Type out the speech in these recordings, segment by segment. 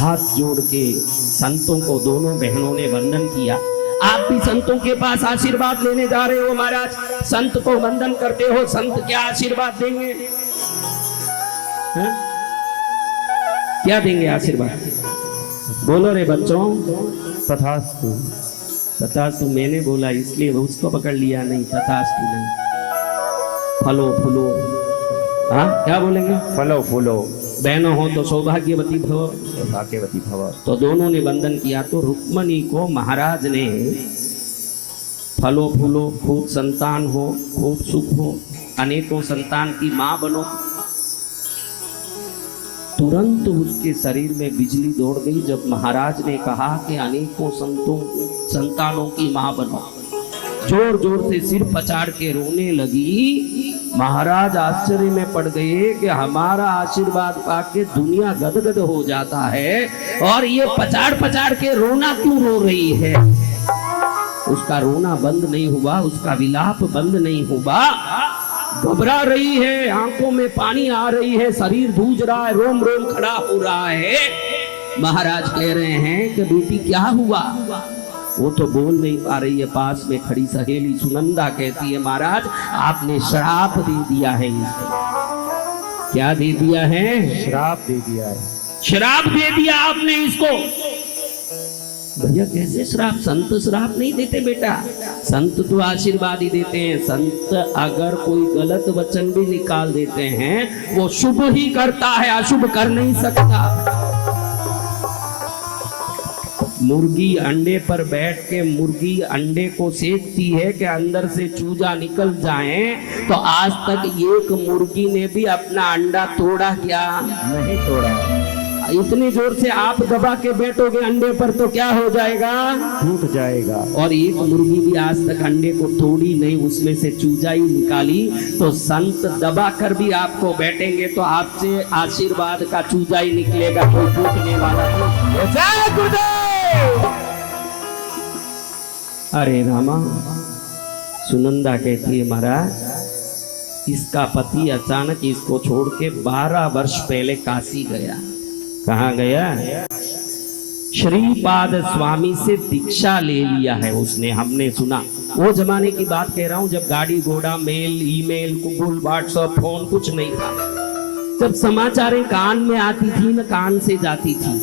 हाथ जोड़ के संतों को दोनों बहनों ने वंदन किया। आप भी संतों के पास आशीर्वाद लेने जा रहे हो महाराज, संत को वंदन करते हो, संत क्या आशीर्वाद देंगे? क्या देंगे आशीर्वाद? बोलो रे बच्चों। तथास्तु। तथास्तु मैंने बोला इसलिए उसको पकड़ लिया, नहीं तथास्तु नहीं। फलो फूलो, हाँ क्या बोलेंगे? फलो फूलो। बहनों हो तो सौभाग्यवती भव, भाग्यवती भव। तो दोनों ने वंदन किया। तो रुक्मणी को महाराज ने फलो फूलो, खूब संतान हो, खूब सुख हो, अनेकों संतान की मां बनो। तुरंत उसके शरीर में बिजली दौड़ गई जब महाराज ने कहा कि अनेकों संतानों की मां बनो। जोर जोर से सिर पचाड़ के रोने लगी। महाराज आश्चर्य में पड़ गए कि हमारा आशीर्वाद पाके दुनिया गदगद हो जाता है और ये पचाड़ पचाड़ के रोना क्यों रो रही है? उसका रोना बंद नहीं हुआ, उसका विलाप बंद नहीं हुआ। घबरा रही है, आंखों में पानी आ रही है, शरीर धूज रहा है, रोम रोम खड़ा हो रहा है। महाराज कह रहे हैं कि बेटी क्या हुआ? वो तो बोल नहीं पा रही है। पास में खड़ी सहेली सुनंदा कहती है महाराज आपने श्राप दे दिया है इसको। क्या दे दिया है? श्राप दे दिया है। श्राप दे दिया आपने इसको। भैया कैसे श्राप? संत श्राप नहीं देते बेटा, संत तो आशीर्वाद ही देते हैं। संत अगर कोई गलत वचन भी निकाल देते हैं वो शुभ ही करता है, अशुभ कर नहीं सकता। मुर्गी अंडे पर बैठ के मुर्गी अंडे को सेकती है कि अंदर से चूजा निकल जाए, तो आज तक एक मुर्गी ने भी अपना अंडा तोड़ा क्या? नहीं तोड़ा। इतनी जोर से आप दबा के बैठोगे अंडे पर तो क्या हो जाएगा? टूट जाएगा। और एक मुर्गी भी आज तक अंडे को तोड़ी नहीं, उसमें से चूजा ही निकाली। तो संत दबा कर भी आपको बैठेंगे तो आपसे आशीर्वाद का चूजा ही निकलेगा, कोई टूटने वाला नहीं। अरे रामा, सुनंदा कहती है महाराज इसका पति अचानक इसको छोड़ के 12 वर्ष पहले काशी गया। कहाँ गया? श्रीपाद स्वामी से दीक्षा ले लिया है उसने, हमने सुना। वो जमाने की बात कह रहा हूं जब गाड़ी घोड़ा, mail, email, Google, WhatsApp, phone कुछ नहीं था। जब समाचारें कान में आती थी न कान से जाती थी।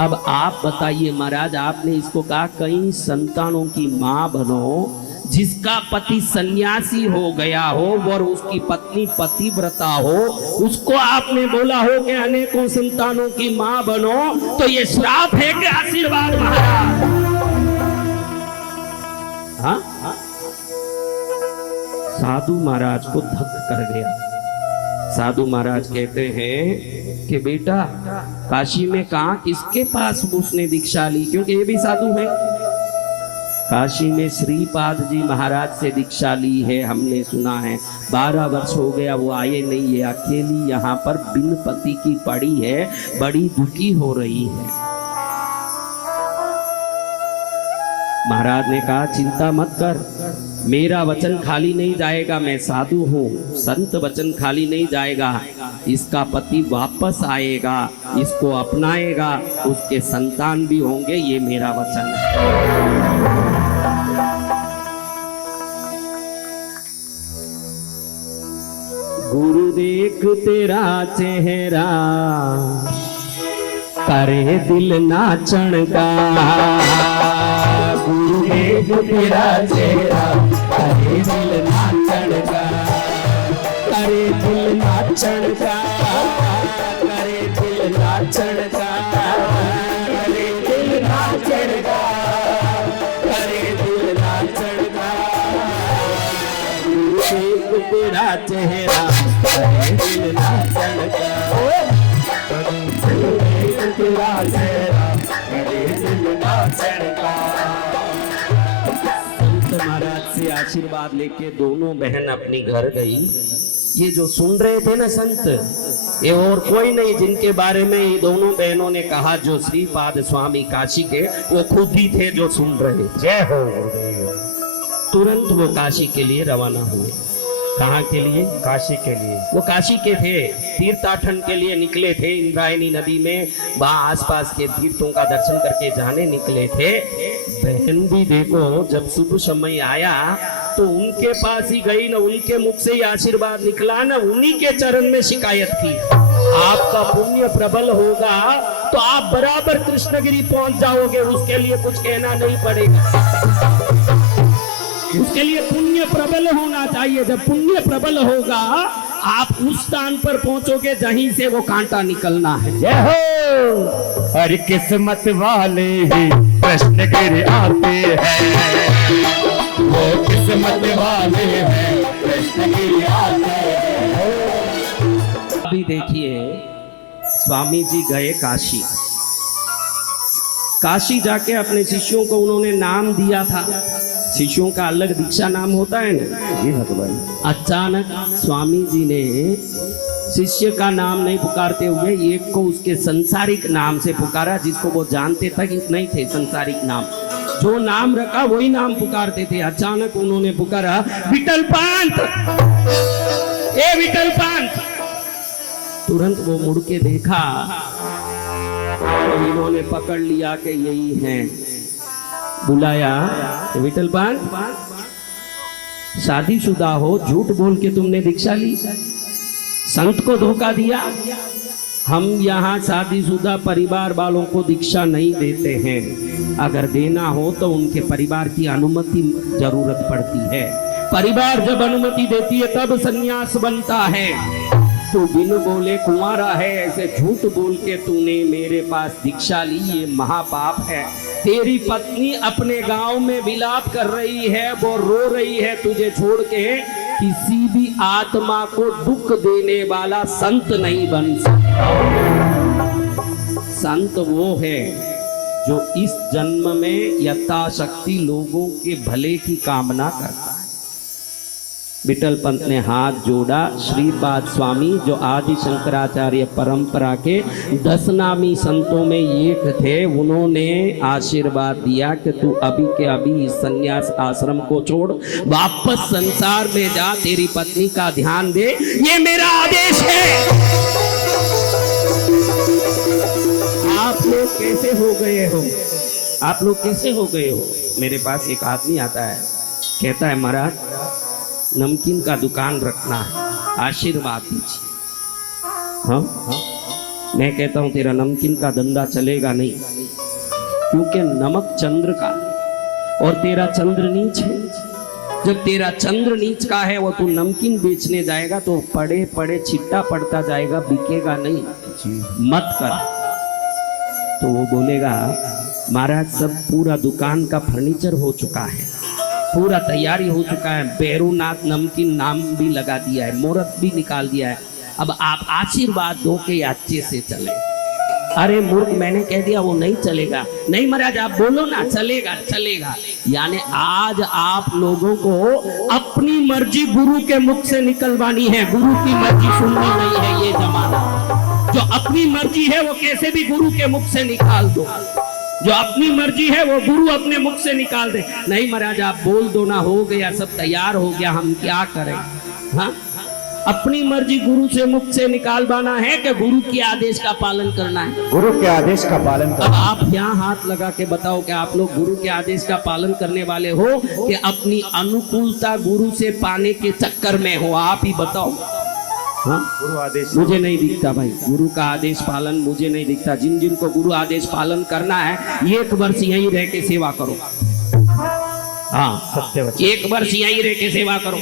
अब आप बताइए महाराज, आपने इसको कहा कई संतानों की मां बनो। जिसका पति सन्यासी हो गया हो और उसकी पत्नी पतिव्रता हो, उसको आपने बोला हो कि अनेकों संतानों की मां बनो, तो ये श्राप है कि आशीर्वाद महाराज? हाँ? साधु महाराज को धक कर गया। साधु महाराज कहते हैं कि बेटा काशी में कहा किसके पास उसने दीक्षा ली? क्योंकि ये भी साधु है। काशी में श्रीपाद जी महाराज से दीक्षा ली है, हमने सुना है। 12 वर्ष हो गया वो आए नहीं, ये अकेली यहाँ पर बिन पति की पड़ी है, बड़ी दुखी हो रही है। महाराज ने कहा चिंता मत कर, मेरा वचन खाली नहीं जाएगा, मैं साधु हूँ, संत वचन खाली नहीं जाएगा। इसका पति वापस आएगा, इसको अपनाएगा, उसके संतान भी होंगे, ये मेरा वचन है। गुरु देख तेरा चेहरा करे दिल नाचण का। गुरु देख तेरा चेहरा करे दिल नाचण का, करे दिल नाचण का, करे दिल नाचण का, करे दिल नाचण का, करे दिल नाचण का। गुरु देख तेरा चेहरा करे दिल नाचण का, तेरा चेहरा करे दिल नाचण का। संत महाराज से आशीर्वाद लेके दोनों बहन अपनी घर गई। ये जो सुन रहे थे ना संत, ये और कोई नहीं जिनके बारे में ये दोनों बहनों ने कहा, जो श्रीपाद स्वामी काशी के, वो खुद ही थे जो सुन रहे। जय हो गुरुदेव। तुरंत वो काशी के लिए रवाना हुए। कहाँ के लिए? काशी के लिए। वो काशी के थे, तीर्थाटन के लिए निकले थे, इंद्रायणी नदी में वहां आसपास के तीर्थों का दर्शन करके जाने निकले थे। बहन भी देखो जब शुभ समय आया तो उनके पास ही गई ना, उनके मुख से ही आशीर्वाद निकला ना, उन्हीं के चरण में शिकायत की। आपका पुण्य प्रबल होगा तो आप बराबर कृष्णगिरी पहुंच जाओगे, उसके लिए कुछ कहना नहीं पड़ेगा। उसके लिए पुण्य प्रबल होना चाहिए। जब पुण्य प्रबल होगा आप उस स्थान पर पहुंचोगे जहीं से वो कांटा निकलना है। जय हो। हर किस्मत वाले ही कृष्णगिरी आते हैं, वो किस्मत वाले हैं कृष्णगिरी आते हैं। अभी देखिए स्वामी जी गए काशी। काशी जाके अपने शिष्यों को उन्होंने नाम दिया था। शिष्यों का अलग दीक्षा नाम होता है ना। जी भगवान। अचानक स्वामी जी ने शिष्य का नाम नहीं पुकारते हुए एक को उसके संसारिक नाम से पुकारा, जिसको वो जानते तक नहीं थे संसारिक नाम। जो नाम रखा वही नाम पुकारते थे। अचानक उन्होंने पुकारा, विठल पंत, ए विठल पंत। तुरंत वो मुड़ के देखा तो इन्होंने पकड़ लिया कि यही हैं। बुलाया, विठल पंत शादीशुदा हो, झूठ बोल के तुमने दीक्षा ली, संत को धोखा दिया। हम यहाँ शादीशुदा परिवार वालों को दीक्षा नहीं देते हैं। अगर देना हो तो उनके परिवार की अनुमति जरूरत पड़ती है। परिवार जब अनुमति देती है तब सन्यास बनता है। तू बिन बोले कुंवारा है, ऐसे झूठ बोल के तूने मेरे पास दीक्षा ली, ये महापाप है। तेरी पत्नी अपने गांव में विलाप कर रही है, वो रो रही है तुझे छोड़ के। किसी भी आत्मा को दुख देने वाला संत नहीं बन सकता। संत वो है जो इस जन्म में यथाशक्ति लोगों के भले की कामना करता है। विठल पंत ने हाथ जोड़ा। श्रीपाद स्वामी जो आदि शंकराचार्य परंपरा के 10 नामी संतों में एक थे, उन्होंने आशीर्वाद दिया कि तू अभी के अभी इस संन्यास आश्रम को छोड़, वापस संसार में जा, तेरी पत्नी का ध्यान दे, ये मेरा आदेश है। आप लोग कैसे हो गए हो? आप लोग कैसे हो गए हो? मेरे पास एक आदमी आता है, कहता है महाराज नमकीन का दुकान रखना है, आशीर्वाद दीजिए। हाँ, मैं कहता हूं तेरा नमकीन का धंधा चलेगा नहीं, क्योंकि नमक चंद्र का और तेरा चंद्र नीच है। जब तेरा चंद्र नीच का है वो तू नमकीन बेचने जाएगा तो पड़े पड़े छिट्टा पड़ता जाएगा, बिकेगा नहीं। मत कर। तो वो बोलेगा महाराज सब पूरा दुकान का फर्नीचर हो चुका है, पूरा तैयारी हो चुका है, भैरूनाथ नमकीन नाम भी लगा दिया है, मुहूर्त भी निकाल दिया है, अब आप आशीर्वाद दो कि अच्छे से चले। अरे मूर्ख, मैंने कह दिया वो नहीं चलेगा। नहीं महाराज आप बोलो ना, चलेगा चलेगा। यानी आज आप लोगों को अपनी मर्जी गुरु के मुख से निकलवानी है, गुरु की मर्जी सुननी नहीं है। ये जमाना जो अपनी मर्जी है वो कैसे भी गुरु के मुख से निकाल दो, जो अपनी मर्जी है वो गुरु अपने मुख से निकाल दे। नहीं महाराज आप बोल दो ना, हो गया सब तैयार हो गया, हम क्या करें। हाँ, अपनी मर्जी गुरु से मुख से निकालवाना है कि गुरु के आदेश का पालन करना है? गुरु के आदेश का पालन अब करना। आप यहाँ हाथ लगा के बताओ कि आप लोग गुरु के आदेश का पालन करने वाले हो कि अपनी अनुकूलता गुरु से पाने के चक्कर में हो? आप ही बताओ। हाँ, गुरु आदेश मुझे नहीं दिखता भाई, गुरु का आदेश पालन मुझे नहीं दिखता। जिन जिन को गुरु आदेश पालन करना है 1 वर्ष यहीं रह के सेवा करो। हाँ, सत्य वचन। 1 वर्ष यहीं रह के सेवा करो।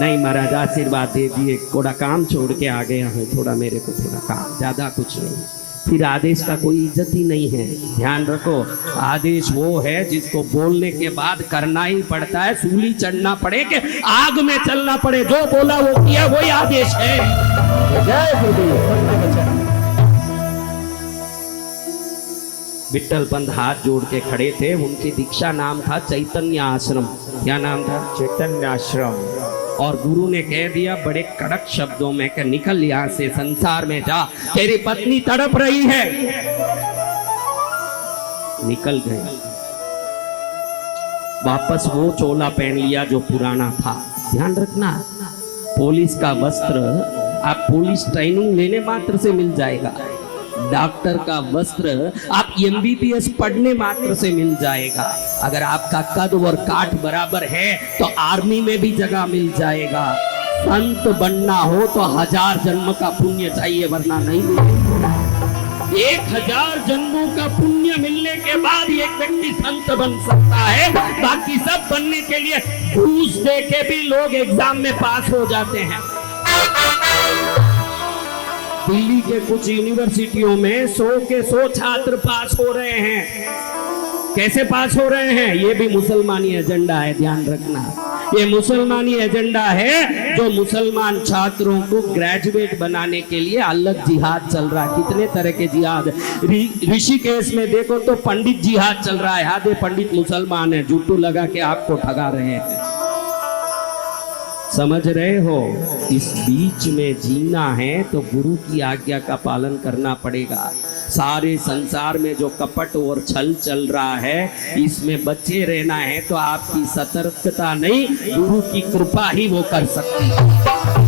नहीं महाराज आशीर्वाद दे दिए, थोड़ा काम छोड़ के आ गया है, थोड़ा मेरे को थोड़ा काम, ज्यादा कुछ नहीं। फिर आदेश का कोई इज्जत ही नहीं है। ध्यान रखो, आदेश वो है जिसको बोलने के बाद करना ही पड़ता है, सूली चढ़ना पड़े कि आग में चलना पड़े। जो बोला वो किया, वही आदेश है। जय गुरुदेव, सत्य वचन। विठल पंत हाथ जोड़ के खड़े थे। उनकी दीक्षा नाम था चैतन्य आश्रम। क्या नाम था? चैतन्य आश्रम। और गुरु ने कह दिया बड़े कड़क शब्दों में कि निकल यहाँ से, संसार में जा, तेरी पत्नी तड़प रही है। निकल गए। वापस वो चोला पहन लिया जो पुराना था। ध्यान रखना, पुलिस का वस्त्र आप पुलिस ट्रेनिंग लेने मात्र से मिल जाएगा, डॉक्टर का वस्त्र आप एमबीबीएस पढ़ने मात्र से मिल जाएगा, अगर आपका कद और काठ बराबर है तो आर्मी में भी जगह मिल जाएगा। संत बनना हो तो 1000 जन्म का पुण्य चाहिए, वरना नहीं मिलेगा। 1000 जन्मों का पुण्य मिलने के बाद एक व्यक्ति संत बन सकता है, बाकी सब बनने के लिए घूस दे के भी लोग एग्जाम में पास हो जाते हैं। दिल्ली के कुछ यूनिवर्सिटियों में 100 के 100 छात्र पास हो रहे हैं। कैसे पास हो रहे हैं? ये भी मुसलमानी एजेंडा है, ध्यान रखना। ये मुसलमानी एजेंडा है जो मुसलमान छात्रों को ग्रेजुएट बनाने के लिए अलग जिहाद चल रहा है। कितने तरह के जिहाद, ऋषिकेश में देखो तो पंडित जिहाद चल रहा है। आधे पंडित मुसलमान है, जुट्टू लगा के आपको ठगा रहे हैं। समझ रहे हो? इस बीच में जीना है तो गुरु की आज्ञा का पालन करना पड़ेगा। सारे संसार में जो कपट और छल चल रहा है, इसमें बचे रहना है तो आपकी सतर्कता नहीं, गुरु की कृपा ही वो कर सकती है।